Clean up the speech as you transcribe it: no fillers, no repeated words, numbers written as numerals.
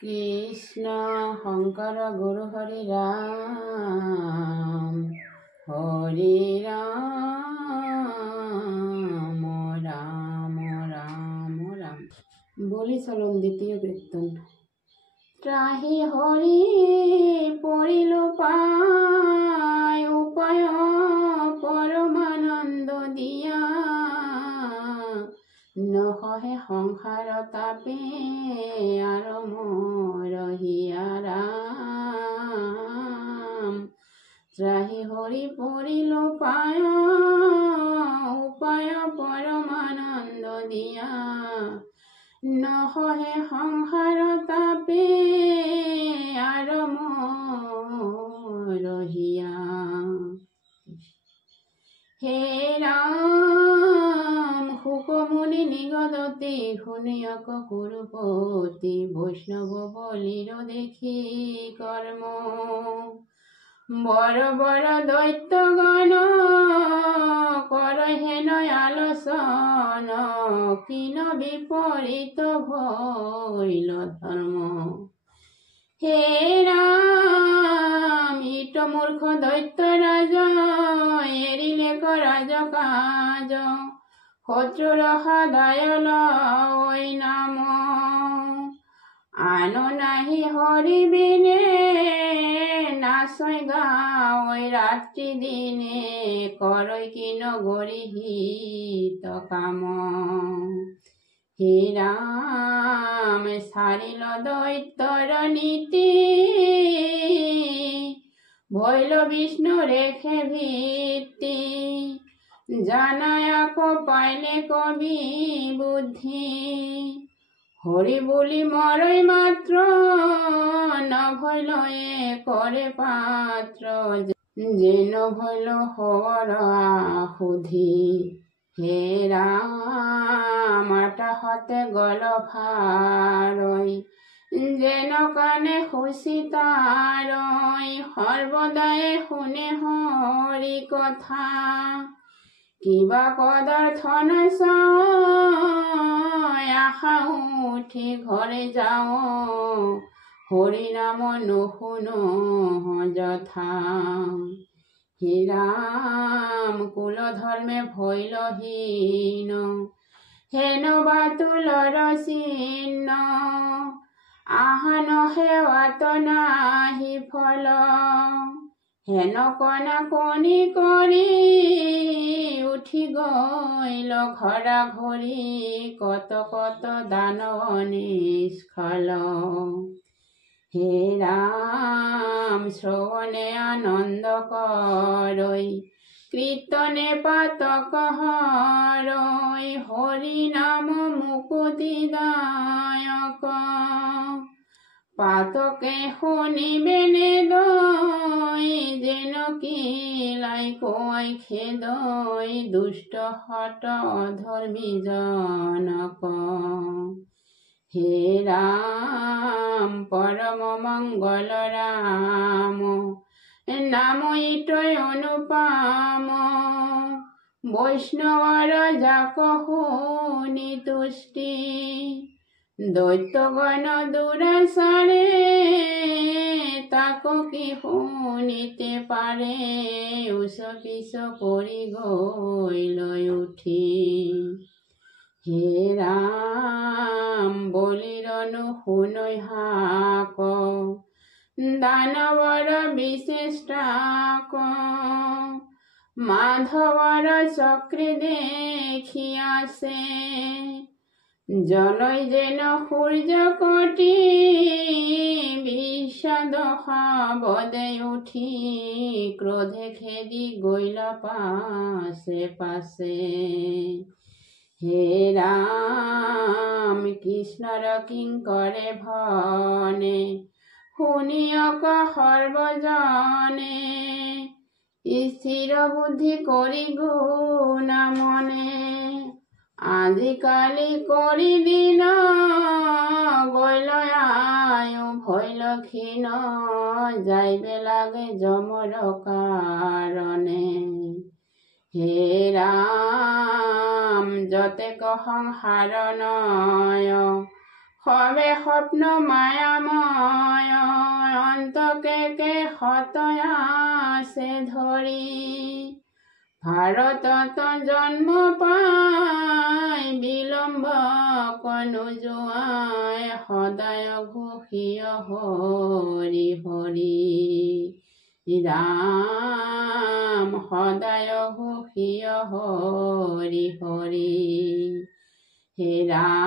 কৃষ্ণ শঙ্কৰ গুৰু হৰি ৰাম হৰি রাম রাম রাম রাম। বলি চলন দ্বিতীয় কীর্তন। ত্ৰাহি হৰি পৰিল পাই উপায় পৰমানন্দ দিয়া, নহহে সংসাৰ তাপে আর মোৰ হিয়া ৰাম। ত্ৰাহি হৰি পৰিল পায় উপায় পৰমানন্দ দিয়া, নহহে সংসাৰ তাপে আর মোৰ হিয়া। হে রাম শুকমুনি নিগদতে শুনিয়ক কুরুপতি, বৈষ্ণৱ বলির দেখি কর্ম, বড় বড় দৈত্যগণ করে হেন আলোচন, কিন বিপরীত ভইল ধর্ম। হে রাম ইট মূর্খ দৈত্য রাজ, এরিলে রাজ কাজ, শত্রুর সদায় লয় নাম, আনো নাহি হরি বিনে নাচয় গাওয় রাত্রি দিনে, করয় কিন গরিহিত কাম। হে রাম সারিল দৈত্যর নীতি, ভৈল বিষ্ণু রেখে ভিত্তি, জানায়াক পাইলে কবি বুদ্ধি, হরি বলি মরই মাত্র, ন ভৈল এ করে পাত্র, যেন ভৈল হর আহুধি। হে রাম আটা হতে গল ফারই, যেন কানে খুশি তারই, সর্বদায়ে শুনে হরি কথা, কিবা কদর্থন চায়, আশা উঠি ঘরে যাও, হরি নাম নুশুনো যথা। হে রাম কুল ধর্মে ভৈল হীন, হেন বাতুলর চিহ্ন, আহা নহেৱাত নাহি ফল, হেন কনা কণি কৰি উঠি গইল ঘৰা ঘৰি, কত কত দানৱ নিষ্ফল। হে রাম শ্রবণে আনন্দ করই, কীর্তনে পাতক হরই, হরি নাম মুকুতি দায়ক, পাতকে শুনিবেনে দই, যেন কিলাই কয় খেদই, দুষ্ট হট অধর্মী জনক। হে রাম পরম মঙ্গল রাম, নাম ইটই অনুপাম, বৈষ্ণবর যাক শুনি তুষ্টি, দৈত্যগণ দুরাচারে, তাকো কি শুনিতে পারে, উচ পিছ পৰি গইল উঠি। হে রাম বলির নুশুনৈ হাক, দানৱৰ বিশেষ টাক, মাধৱৰ চক্ৰে দেখি আছে, জনৈ যেন সূৰ্য কোটি, বিষাদ বদে উঠি, ক্রোধে খেদি গইল পাছে পাছে। হে রাম কৃষ্ণৰ কিঙ্কৰে ভনে, শুনিয়ক সৰ্বজনে, স্থিৰ বুদ্ধি কৰি গুণা মনে, আজিকালি কৰি দিন গইল আয়ু ভৈল ক্ষীণ, যাইবে লাগে যমৰ কারণে। হে রাম যতেক সংসার নয়, সবে স্বপ্ন মায়াময় অন্তকে সতয় আছে ধৰি ভাৰতত জন্ম পাই বিলম্ব কনো যোৱাই সদায় ঘোষিয় হৰি হৰি ৰাম সদায় ঘোষিয় হৰি হৰি হে ৰাম